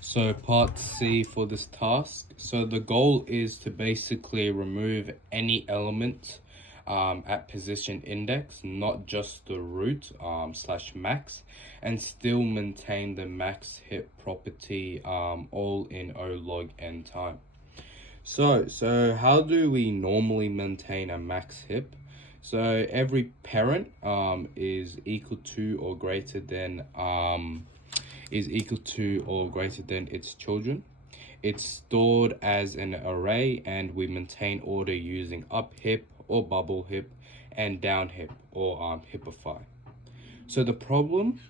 So part C for this task. So the goal is to basically remove any element at position index, not just the root slash max, and still maintain the max hip property all in O log n time. So how do we normally maintain a max hip? So every parent is equal to or greater than its children. It's stored as an array, and we maintain order using up hip or bubble hip and down hip or hipify. So the problem,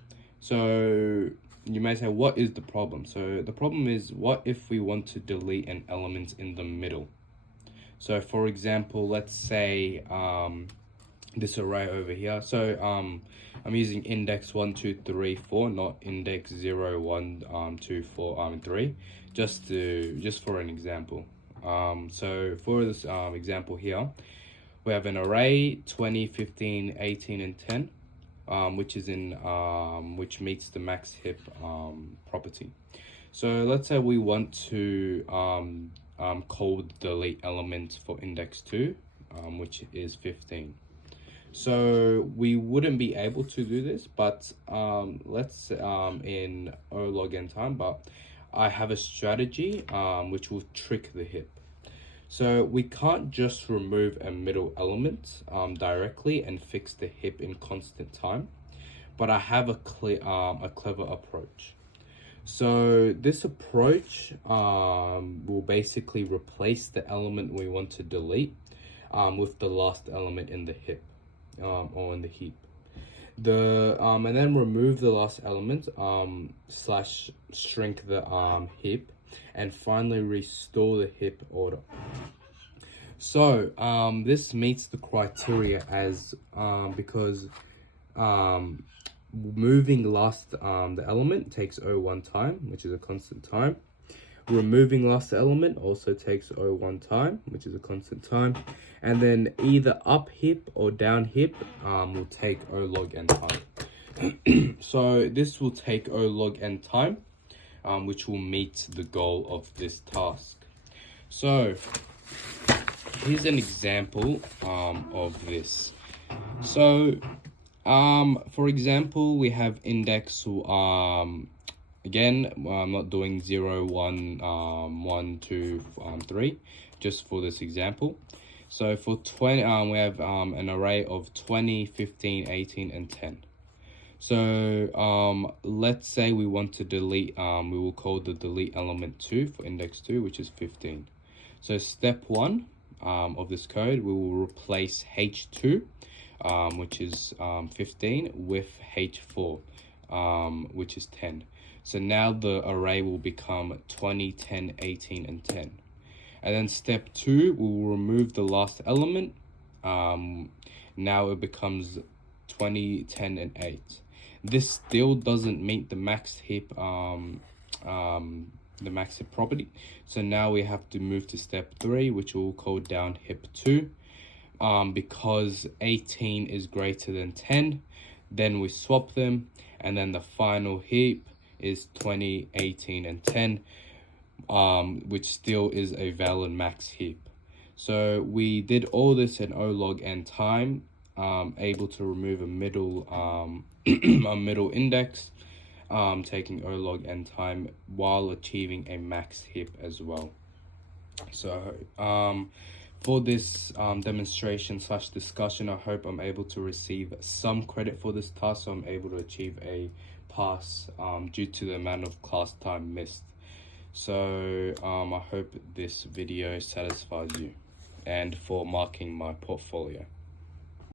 so you may say, what is the problem? So the problem is, what if we want to delete an element in the middle? So for example, let's say this array over here. So I'm using index 1, 2, 3, 4, not index 0, 1, 2, 4, 3, just for an example. So for this example here, we have an array 20, 15, 18, and 10, which meets the max hip property. So let's say we want to cold delete element for index 2, which is 15. So we wouldn't be able to do this, but let's in O log n time, but I have a strategy which will trick the hip. So we can't just remove a middle element directly and fix the hip in constant time, but I have a clever approach. So this approach will basically replace the element we want to delete with the last element in the hip or in the heap. And then remove the last element slash shrink the hip, and finally restore the hip order. So this meets the criteria as because moving last the element takes O1 time, which is a constant time. Removing last element also takes O1 time, which is a constant time. And then either up hip or down hip will take O log n time. So this will take O log n time, which will meet the goal of this task. So here's an example of this. So for example, we have index again, I'm not doing 0, 1, 1, 2, 3, just for this example. So for 20, we have an array of 20, 15, 18, and 10. So let's say we want to delete, we will call the delete element 2 for index 2, which is 15. So step 1 of this code, we will replace h2, which is 15, with h4, which is 10. So now the array will become 20, 10, 18, and 10. And then step 2, we will remove the last element. Now it becomes 20, 10, and 8. This still doesn't meet the max hip property. So now we have to move to step 3, which we'll call down hip 2. Because 18 is greater than 10, then we swap them, and then the final heap is 20, 18, and 10, which still is a valid max heap. So we did all this in O log n time, able to remove a middle a middle index, taking O log n time while achieving a max heap as well. So for this demonstration slash discussion, I hope I'm able to receive some credit for this task, so I'm able to achieve a pass due to the amount of class time missed. So I hope this video satisfies you and for marking my portfolio.